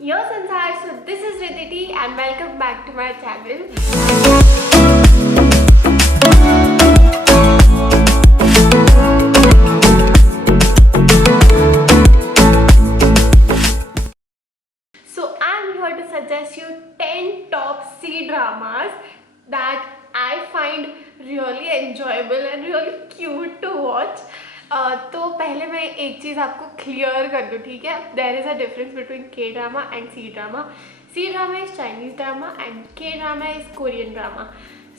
Yo Sansar, so this is Ridhiti and welcome back to my channel. So I'm here to suggest you 10 top C dramas that I find really enjoyable and really cute to watch. तो पहले मैं एक चीज़ आपको clear कर दूँ, ठीक है? There is a difference between K drama and C drama. C drama is Chinese drama and K drama is Korean drama.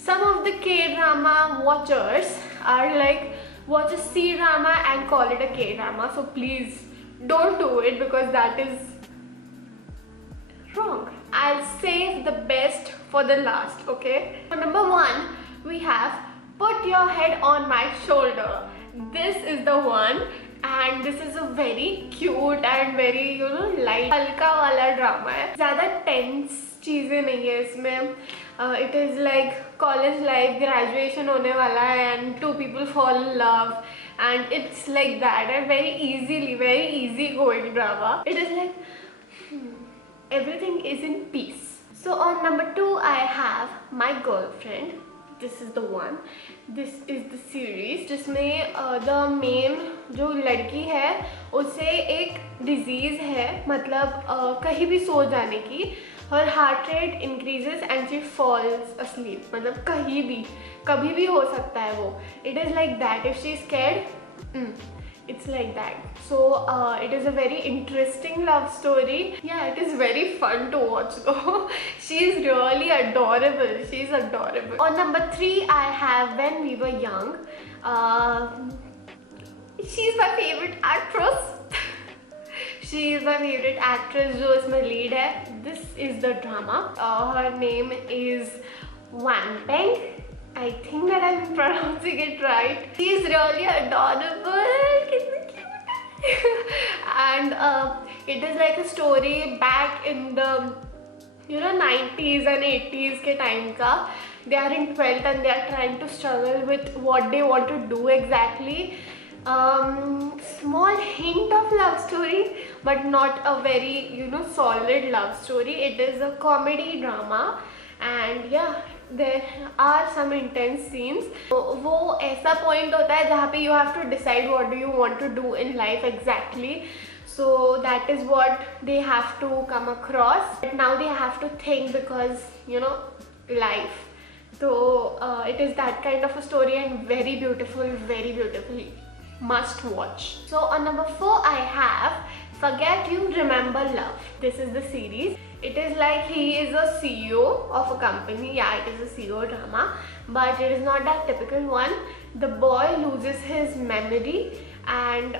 Some of the K drama watchers are like watch a C drama and call it a K drama. So please don't do it because that is wrong. I'll save the best for the last, okay? So number one, we have Put Your Head on My Shoulder. This is the one and this is a very cute and very light हल्का वाला drama है. ज़्यादा tense चीज़ें नहीं है इसमें. It is like college life, graduation होने वाला है and two people fall in love and it's like that and very easy going drama. It is like everything is in peace. So on number 2 I have My Girlfriend. This is the one. This is the series जिसमें the main जो लड़की है उसे एक disease है, मतलब कहीं भी सो जाने की her heart rate increases and she falls asleep. मतलब कहीं भी कभी भी हो सकता है वो. It is like that. If she is scared, it's like that. So it is a very interesting love story. Yeah, it is very fun to watch though. She is really adorable. She is adorable. On number 3 I have When We Were Young. She is my favorite actress. She is my favorite actress जो इसमें lead है. This is the drama. Her name is Wang Peng. I think that I'm pronouncing it right. She is really adorable. And it is like a story back in the 90s and 80s के time का. They are in 12th and they are trying to struggle with what they want to do exactly. Small hint of love story but not a very solid love story. It is a comedy drama and yeah, there are some intense scenes. वो ऐसा point होता है जहाँ पे you have to decide what do you want to do in life exactly. So that is what they have to come across. But now they have to think because life. So it is that kind of a story and very beautiful, must watch. So on number 4 I have Forget You Remember Love. This is the series. It is like he is a CEO of a company. Yeah, it is a CEO drama, but it is not that typical one. The boy loses his memory and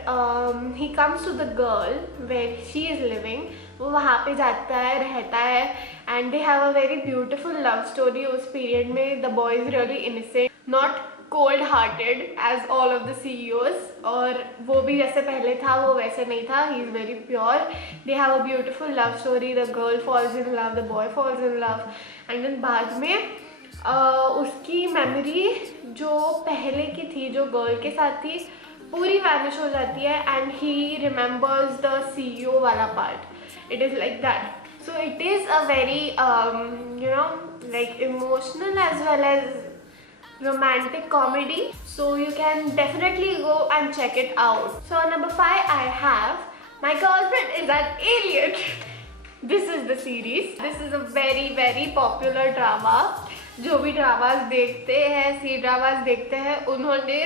he comes to the girl where she is living. वो वहाँ पे जाता है, रहता है and they have a very beautiful love story. उस period में the boy is really innocent, not cold hearted as all of the CEOs. और वो भी जैसे पहले था वो वैसे नहीं था. He is very pure. They have a beautiful love story. The girl falls in love, the boy falls in love and then बाद में उसकी memory जो पहले की थी, जो girl के साथ थी, पूरी vanish हो जाती है and he remembers the CEO वाला part. It is like that. So it is a very like emotional as well as romantic comedy, so you can definitely go and check it out. So number 5 I have My Girlfriend Is an Alien. This is the series. This is a very popular drama. जो भी dramas देखते हैं, सी dramas देखते हैं, उन्होंने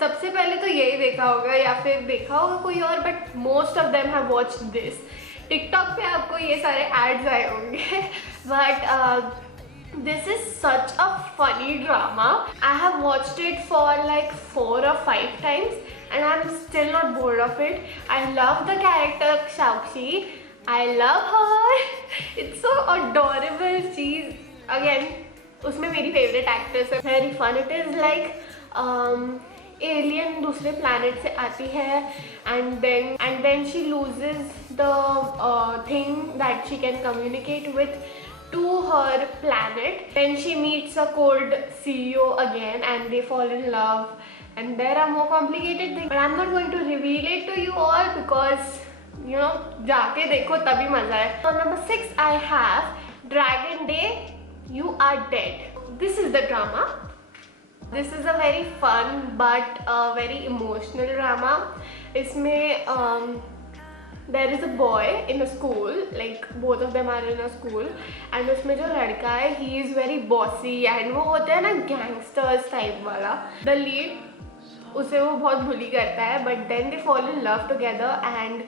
सबसे पहले तो यही देखा होगा या फिर देखा होगा कोई और, but most of them have watched this. TikTok पे आपको ये सारे एड्स आए होंगे. But this is such a funny drama. I have watched it for like 4 or 5 times and I'm still not bored of it. I love the character Xiaoxi. I love her. It's so adorable. She's again उसमें मेरी favorite actress है. Very fun. It is like alien दूसरे planet से आती है and then she loses the thing that she can communicate with to her planet. Then she meets a cold CEO again and they fall in love and there are more complicated things, but I'm not going to reveal it to you all because जाके देखो तभी मजा है. So number 6 I have Dragon Day You Are Dead. This is the drama. This is a very fun but very emotional drama. इसमें there is a boy in a school, like both of them are in a school, and उसमें जो लड़का है he is very bossy and वो होता है ना gangsters type वाला. The lead उसे वो बहुत बुली करता है, but then they fall in love together and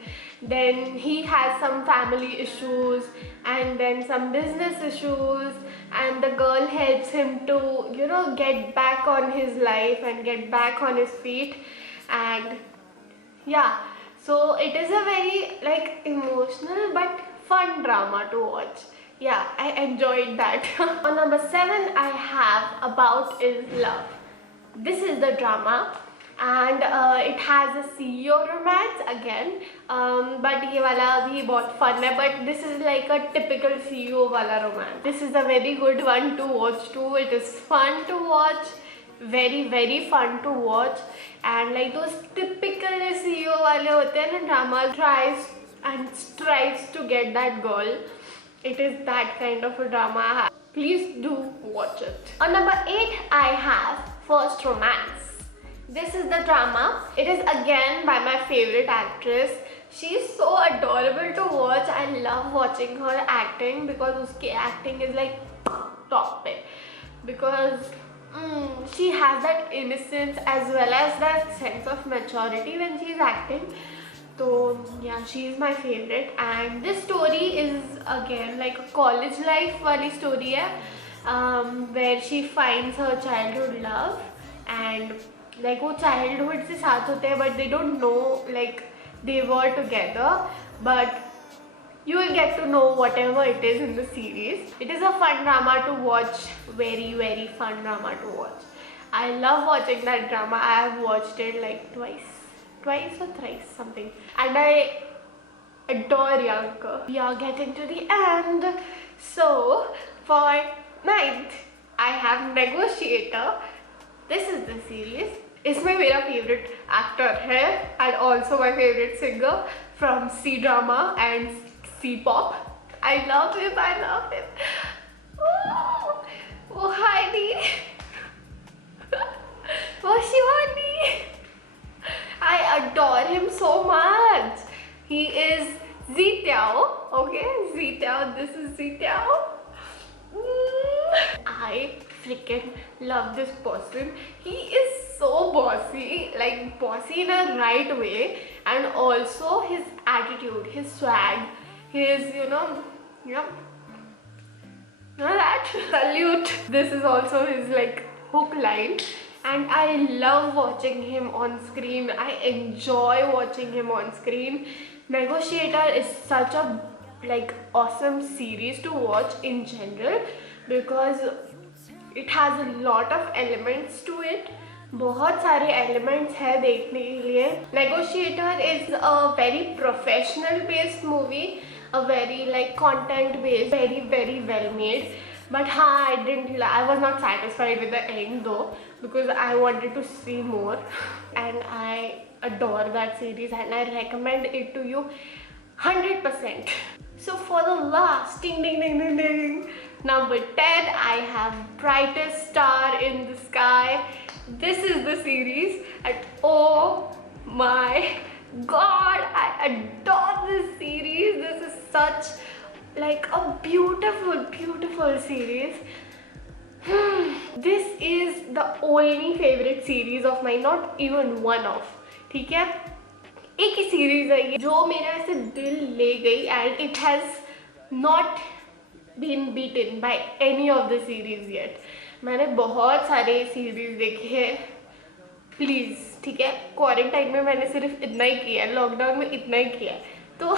then he has some family issues and then some business issues, and the girl helps him to get back on his life and get back on his feet. And yeah, so it is a very like emotional but fun drama to watch. Yeah, I enjoyed that. On number 7 I have About Is Love. This is the drama and it has a CEO romance again, but ये वाला भी बहुत fun है, but this is like a typical CEO वाला romance. This is a very good one to watch too. It is fun to watch, very very fun to watch, and like those typical CEO वाले होते हैं ना drama, tries and strives to get that girl. It is that kind of a drama. Please do watch it. On number 8 I have First Romance. This is the drama. It is again by my favorite actress. She is so adorable to watch. I love watching her acting because uski acting is like top pe. Because she has that innocence as well as that sense of maturity when she is acting. So yeah, she is my favorite. And this story is again like a college life wali story hai, where she finds her childhood love, and like वो childhood से साथ होते हैं but they don't know like they were together, but you will get to know whatever it is in the series. It is a fun drama to watch, very very fun drama to watch. I love watching that drama. I have watched it like twice or thrice something, and I adore Yanka. We are getting to the end. So for 9th I have Negotiator. This is the series. इसमें मेरा favorite actor है and also my favorite singer from C drama and C pop. I love him. वो Heidi, वो Shivani. I adore him so much. He is Zitiao. Okay, Zitiao. This is Zitiao. I freaking love this person. He is so bossy, like bossy in a right way, and also his attitude, his swag, his that salute. This is also his like hook line, and I love watching him on screen. I enjoy watching him on screen. Negotiator is such a like awesome series to watch in general because it has a lot of elements to it. बहुत सारे elements है देखने के लिए. Negotiator is a very professional based movie, a very like content based, very very well made. But I was not satisfied with the end though, because I wanted to see more, and I adore that series and I recommend it to you 100%. So for the last ding ding ding ding ding, number 10 I have Brightest Star in the Sky. This is the series, and oh my god, I adore this series. This is such like a beautiful series. This is the only favorite series of mine, not even one of. ठीक है, एक ही series है ये जो मेरा ऐसे दिल ले गई, and it has not been beaten by any of the series yet. मैंने बहुत सारे सीरीज देखे हैं, प्लीज़ ठीक है. क्वारंटाइन में मैंने सिर्फ इतना ही किया है, लॉकडाउन में इतना ही किया है. तो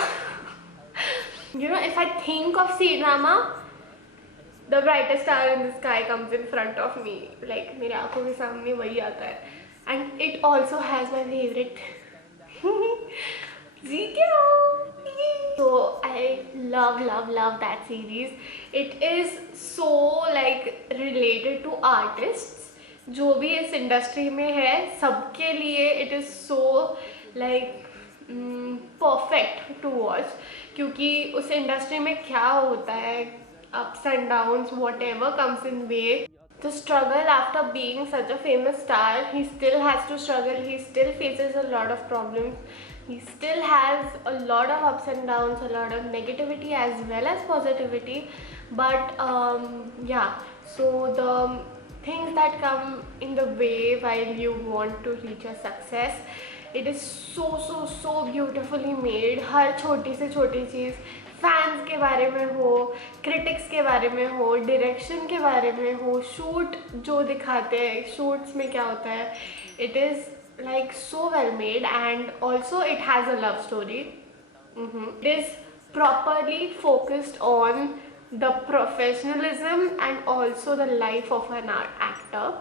if I think of C drama, The Brightest Star in the Sky comes in front of me, like मेरे आँखों के सामने वही आता है. And it also has my favorite Zitiao. So I love that series. It is so like related to artists. जो भी इस इंडस्ट्री में है सबके लिए it is so like perfect to watch, क्योंकि उस इंडस्ट्री में क्या होता है, ups and downs, whatever comes in way, the struggle after being such a famous star, he still has to struggle, he still faces a lot of problems, he still has a lot of ups and downs, a lot of negativity as well as positivity. But yeah, so the things that come in the way while you want to reach a success, it is so beautifully made. हर छोटी से छोटी चीज़, fans के बारे में हो, critics के बारे में हो, डायरेक्शन के बारे में हो, शूट जो दिखाते हैं, शूट्स में क्या होता है, it is like so well made, and also it has a love story. It is properly focused on the professionalism and also the life of an actor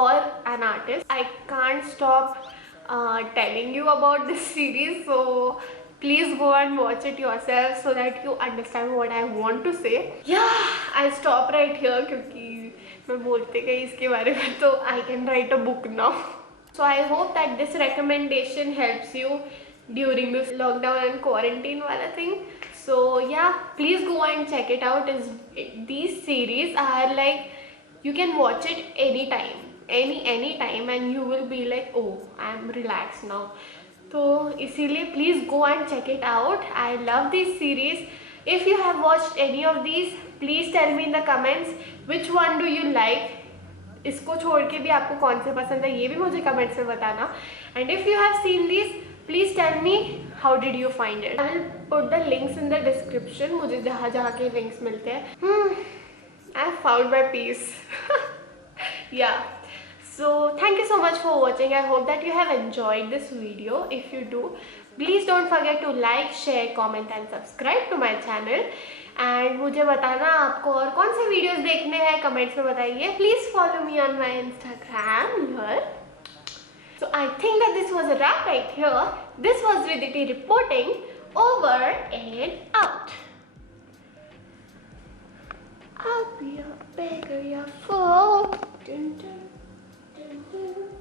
or an artist. I can't stop telling you about this series, so please go and watch it yourself so that you understand what I want to say. Yeah, I'll stop right here क्योंकि मैं बोलते गई इसके बारे में तो I can write a book now. So I hope that this recommendation helps you during this lockdown and quarantine wala thing. So yeah, please go and check it out. These series are like, you can watch it anytime, any time, and you will be like, oh, I'm relaxed now. So इसीलिए please go and check it out. I love these series. If you have watched any of these, please tell me in the comments which one do you like. इसको छोड़ के भी आपको कौन से पसंद है, ये भी मुझे कमेंट्स में बताना. And if you have seen this, please tell me how did you find it. I will put the links in the description. मुझे जहाँ जहाँ के लिंक्स मिलते हैं. I have found my peace. Yeah, so thank you so much for watching. I hope that you have enjoyed this video. If you do, please don't forget to like, share, comment and subscribe to my channel. And मुझे बताना आपको और कौन से videos देखने हैं, comments में बताइए. Please follow me on my Instagram here. So I think that this was a rap right here. This was Riditi reporting over and out. I'll be a beggar, your fool. Dun, dun, dun, dun.